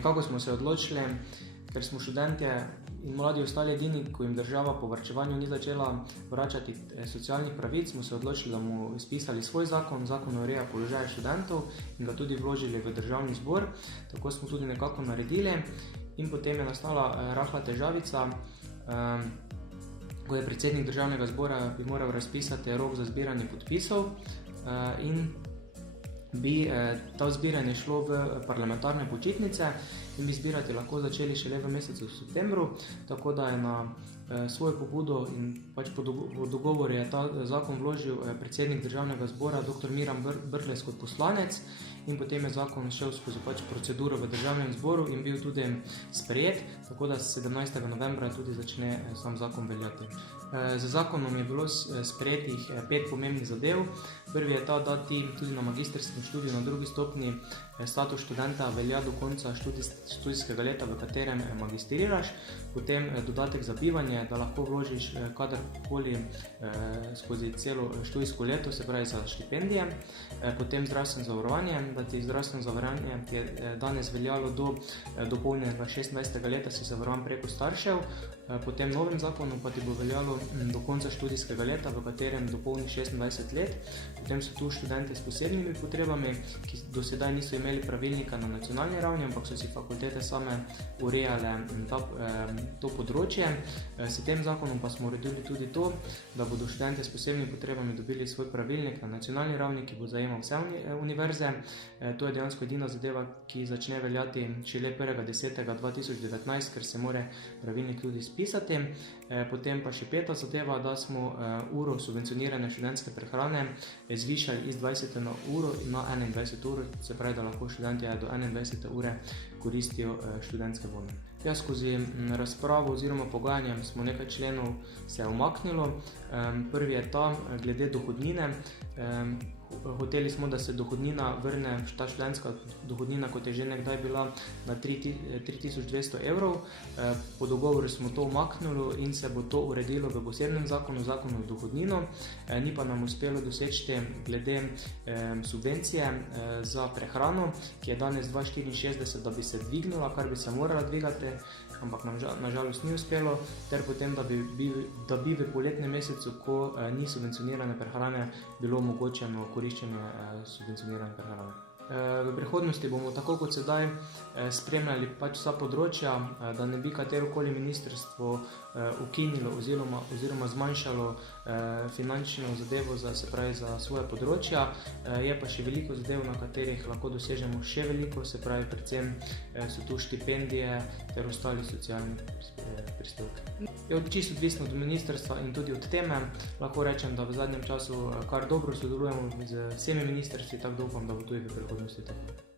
nekako smo se odločili, ker smo študentje in mladi ostali edini, ko jim država po varčevanju ni začela vračati socialnih pravic, smo se odločili, da bomo izpisali svoj zakon, zakon o ureja položaja študentov in ga tudi vložili v državni zbor. Tako smo tudi nekako naredili in potem je nastala rahla težavica, ko je predsednik državnega zbora bi moral razpisati rok za zbiranje podpisov in bi to zbiranje šlo v parlamentarne počitnice in bi zbirati lahko začeli šele v mesecu septembru, tako da je na svojo pobudo in pač po dogovoru je ta zakon vložil predsednik državnega zbora dr. Miran Brglez kot poslanec in potem je zakon šel skozi pač proceduro v državnem zboru in bil tudi sprejet, tako da 17. novembra tudi začne sam zakon veljati. Z zakonom je bilo sprejetih 5 pomembnih zadev. Prvi je ta, da ti tudi na magistrskem študiju na drugi stopnji status študenta velja do konca študijskega leta, v katerem magistriraš, potem dodatek za bivanje, da lahko vložiš kadarkoli skozi celo študijsko leto, se pravi za štipendije, potem zdravstveno zavarovanje, da ti zdravstveno zavarovanje je danes veljalo do dopolnjenega 26. leta, si zavarovan preko staršev, potem novem zakonu pa ti bo veljalo do konca študijskega leta, v katerem dopolniš 26 let. Potem so tu študenti s posebnimi potrebami, ki do sedaj niso imeli pravilnika na nacionalni ravni, ampak so si fakultete same urejale to področje. S tem zakonom pa smo uredili tudi to, da bodo študenti s posebnimi potrebami dobili svoj pravilnik na nacionalni ravni, ki bo zajemal vse univerze. To je dejansko edina zadeva, ki začne veljati šele 1.10.2019, ker se mora pravilnik tudi spisati. Potem pa še 5. zadeva, da smo uro subvencionirane študentske prehrane zvišali iz 20 na uro na 21 uro, se pravi, da lahko študenti do 21 ure koristijo študentske bone. Skozi razpravo oziroma pogajanjem smo nekaj členov se umaknilo. Prvi je ta glede dohodnine. Hoteli smo, da se dohodnina vrne, ta študentska dohodnina, kot je že nekdaj bila, na 3200 evrov. Po dogovoru smo to umaknili in se bo to uredilo v posebnem zakonu, zakonu o dohodnino. Ni pa nam uspelo doseči glede subvencije za prehrano, ki je danes 2,64, da bi se dvignila, kar bi se morala dvigati, ampak nam nažalost ni uspelo, ter potem, da bi v poletnem mesecu, ko ni subvencionirane prehrane, bilo omogočeno koriščenje subvencionirane prehrane. V prihodnosti bomo tako kot sedaj spremljali pač vsa področja, da ne bi katerokoli ministrstvo ukinilo oziroma zmanjšalo finančno zadevo za svoje področja. Je pa še veliko zadev, na katerih lahko dosežemo še veliko, se pravi predvsem so tu štipendije ter ostali socialni prispevki. Je čisto odvisno od ministrstva in tudi od teme. Lahko rečem, da v zadnjem času kar dobro sodelujemo z vsemi ministrstvi, tako da upam, da bo tudi v prihodnosti tako.